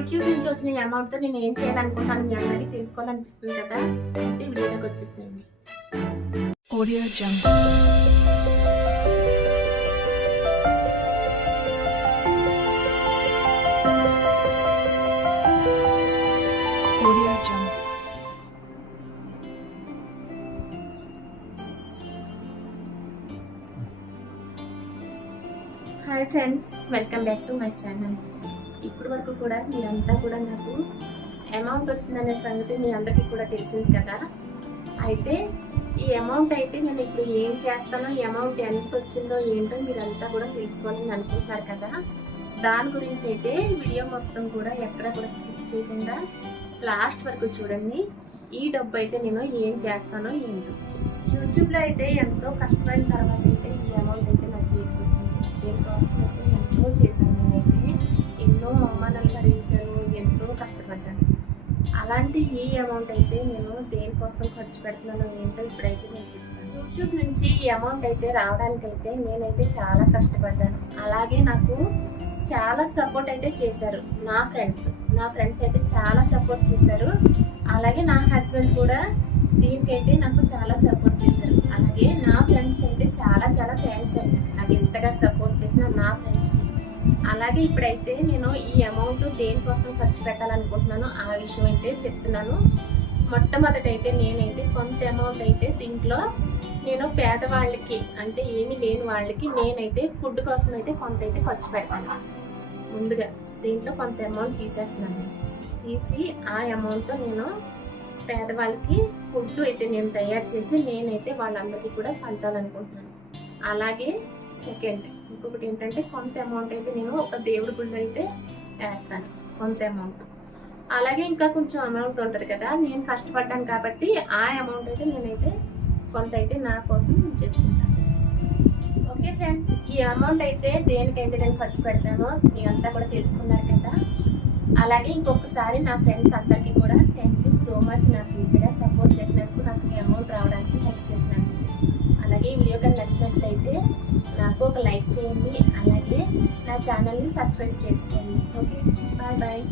YouTube నుంచి వచ్చిన అమౌంట్తో నేను ఏం చేయాలనుకుంటాను మీ అందరికీ తెలుసుకోవాలనిపిస్తుంది కదా అయితే వీడియోకి వచ్చేసేయండి Audio Jungle. Audio Jungle. Hi friends welcome back to my channel ఇప్పటి వరకు కూడా మీరంతా కూడా నాకు అమౌంట్ వచ్చిందనే సంగతి మీ అందరికీ కూడా తెలిసింది కదా. అయితే ఈ అమౌంట్ అయితే నేను ఇప్పుడు ఏం చేస్తానో ఈ అమౌంట్ ఎంత వచ్చిందో ఏంటో మీరంతా కూడా తెలుసుకోవాలని అనుకుంటున్నారు కదా. దాని గురించి అయితే వీడియో మొత్తం కూడా ఎక్కడ కూడా స్కిప్ చేయకుండా లాస్ట్ వరకు చూడండి. ఈ డబ్బు అయితే నేను ఏం చేస్తానో ఏంటో. యూట్యూబ్లో అయితే ఎంతో కష్టపడిన తర్వాత కష్టపడ్డాను. అలాంటి ఈ అమౌంట్ అయితే నేను దేనికోసం ఖర్చు పెడుతున్నాను ఏంటో ఇప్పుడైతే నేను చెప్తాను. యూట్యూబ్ నుంచి ఈ అమౌంట్ అయితే రావడానికైతే నేనైతే చాలా కష్టపడ్డాను. అలాగే నాకు చాలా సపోర్ట్ అయితే చేశారు నా ఫ్రెండ్స్ నా ఫ్రెండ్స్ అయితే చాలా సపోర్ట్ చేశారు. అలాగే నా హస్బెండ్ కూడా దీనికైతే నాకు చాలా సపోర్ట్ చేశారు. అలాగే నా ఫ్రెండ్స్ అయితే చాలా చాలా థ్యాంక్స్ అండి. నాకు ఎంతగా సపోర్ట్ చేసిన నా ఫ్రెండ్స్ అలాగే ఇప్పుడైతే నేను ఈ అమౌంట్ దేనికోసం ఖర్చు పెట్టాలనుకుంటున్నానో ఆ విషయం అయితే చెప్తున్నాను. మొట్టమొదట అయితే నేనైతే కొంత అమౌంట్ అయితే దీంట్లో నేను పేదవాళ్ళకి అంటే ఏమీ లేని వాళ్ళకి నేనైతే ఫుడ్ కోసం అయితే కొంత అయితే ఖర్చు పెట్టాను ముందుగా దీంట్లో కొంత అమౌంట్ తీసేస్తున్నాను. తీసి ఆ అమౌంట్తో నేను పేదవాళ్ళకి ఫుడ్ అయితే నేను తయారు చేసి నేనైతే వాళ్ళందరికీ కూడా పంచాలనుకుంటున్నాను. అలాగే సెకండ్ ఇంకొకటి ఏంటంటే కొంత అమౌంట్ అయితే నేను ఒక దేవుడి గుళ్ళు అయితే వేస్తాను కొంత అమౌంట్ అలాగే ఇంకా కొంచెం అమౌంట్ ఉంటుంది కదా నేను కష్టపడ్డాను కాబట్టి ఆ అమౌంట్ అయితే నేనైతే కొంత అయితే నా కోసం చేసుకుంటాను. ఓకే ఫ్రెండ్స్ ఈ అమౌంట్ అయితే దేనికైతే నేను ఖర్చు పెడతానో మీరంతా కూడా తెలుసుకున్నారు కదా. అలాగే ఇంకొకసారి నా ఫ్రెండ్స్ అందరికీ కూడా థ్యాంక్ యూ సో మచ్ నాకు ఇంతగా సపోర్ట్ చేసినందుకు నాకు ఈ అమౌంట్ రావడానికి హెల్ప్ చేస్తాను నాకు ఒక లైక్ చేయండి. అలాగే నా ఛానల్ని సబ్స్క్రైబ్ చేసుకోండి. Okay bye bye.